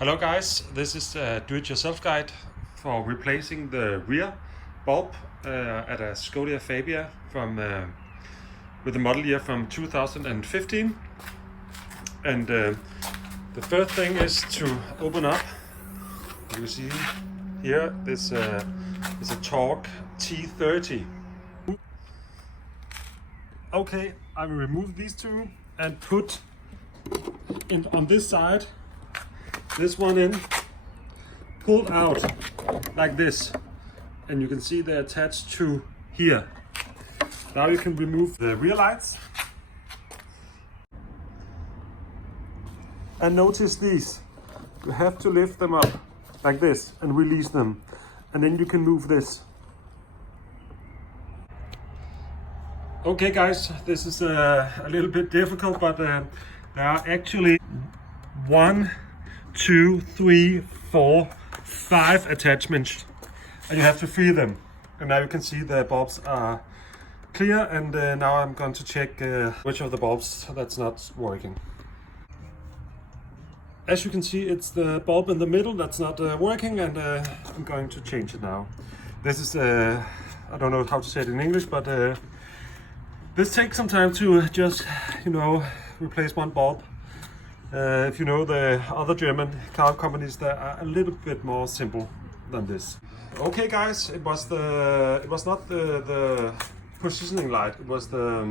Hello guys, this is a do-it-yourself guide for replacing the rear bulb at a Skoda Fabia from with the model year from 2015. And the first thing is to open up. You see here this is a Torque T30. Okay, I will remove these two and put in on this side. This one in, pulled out like this, and you can see they're attached to here. Now you can remove the rear lights. And notice these. You have to lift them up like this and release them. And then you can move this. Okay guys, this is a little bit difficult, but there are actually 1, 2, 3, 4, 5 attachments, and you have to free them. And now you can see the bulbs are clear, and now I'm going to check which of the bulbs that's not working. As you can see, it's the bulb in the middle that's not working, and I'm going to change it now. This is I don't know how to say it in English, but this takes some time to just, replace one bulb. If you know the other German car companies, that are a little bit more simple than this. Okay guys, it was not the positioning light, it was the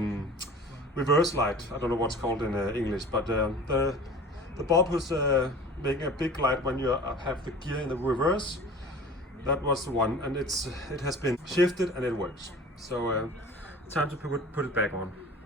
reverse light. I don't know what's called in English, but the bulb was making a big light when you have the gear in the reverse. That was the one, and it has been shifted and it works. So time to put it back on.